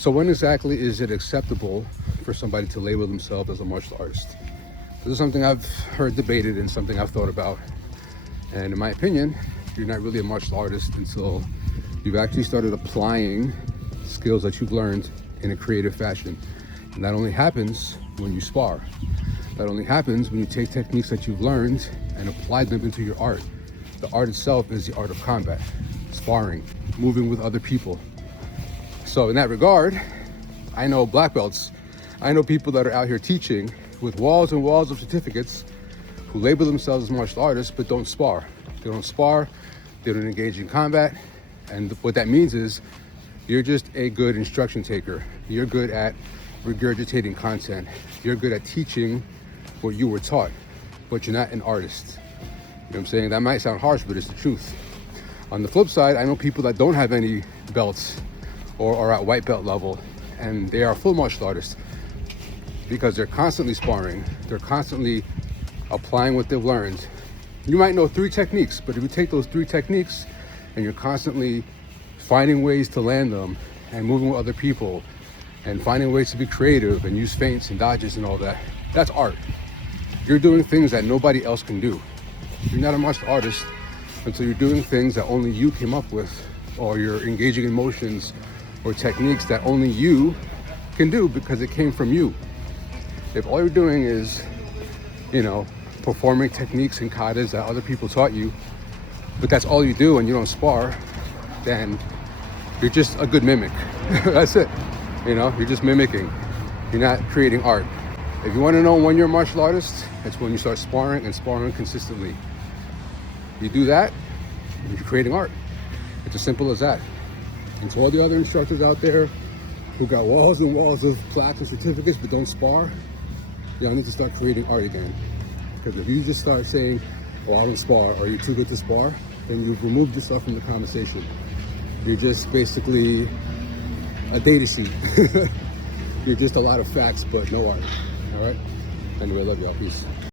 So when exactly is it acceptable for somebody to label themselves as a martial artist? This is something I've heard debated and something I've thought about. And in my opinion, you're not really a martial artist until you've actually started applying skills that you've learned in a creative fashion. And that only happens when you spar. That only happens when you take techniques that you've learned and apply them into your art. The art itself is the art of combat, sparring, moving with other people. So in that regard, I know black belts, I know people that are out here teaching with walls and walls of certificates who label themselves as martial artists but don't spar. They don't spar, they don't engage in combat, and what that means is you're just a good instruction taker. You're good at regurgitating content. You're good at teaching what you were taught, but you're not an artist. You know what I'm saying? That might sound harsh, but it's the truth. On the flip side, I know people that don't have any belts or are at white belt level, and they are full martial artists because they're constantly sparring, they're constantly applying what they've learned. You might know 3 techniques, but if you take those 3 techniques and you're constantly finding ways to land them and moving with other people and finding ways to be creative and use feints and dodges and all that, that's art. You're doing things that nobody else can do. You're not a martial artist until you're doing things that only you came up with, or you're engaging in motions or techniques that only you can do because it came from you. If all you're doing is, performing techniques and katas that other people taught you, but that's all you do and you don't spar, then you're just a good mimic. That's it. You're just mimicking. You're not creating art. If you want to know when you're a martial artist, it's when you start sparring and sparring consistently. You do that, you're creating art. It's as simple as that. And to all the other instructors out there who got walls and walls of plaques and certificates but don't spar, y'all need to start creating art again. Because if you just start saying, oh, I don't spar, or you're too good to spar, then you've removed yourself from the conversation. You're just basically a data sheet. You're just a lot of facts but no art. All right? Anyway, I love y'all. Peace.